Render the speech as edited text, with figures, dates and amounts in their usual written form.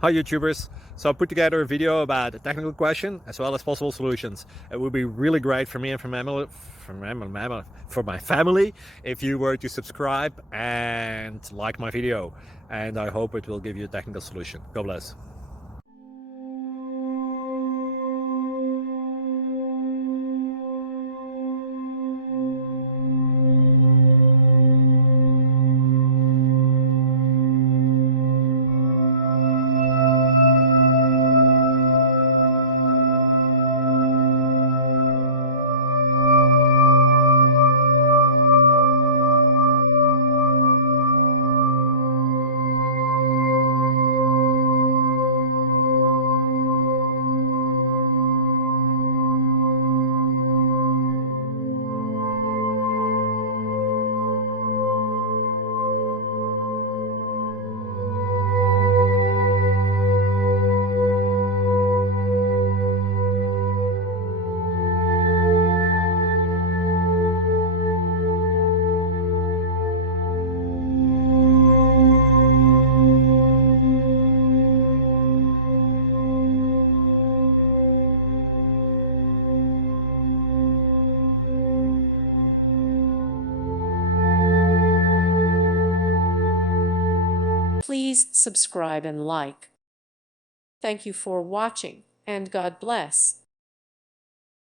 Hi YouTubers! So I put together a video about a technical question as well as possible solutions. It would be really great for me and for my family if you were to subscribe and like my video, and I hope it will give you a technical solution. God bless. Please subscribe and like. Thank you for watching, and God bless.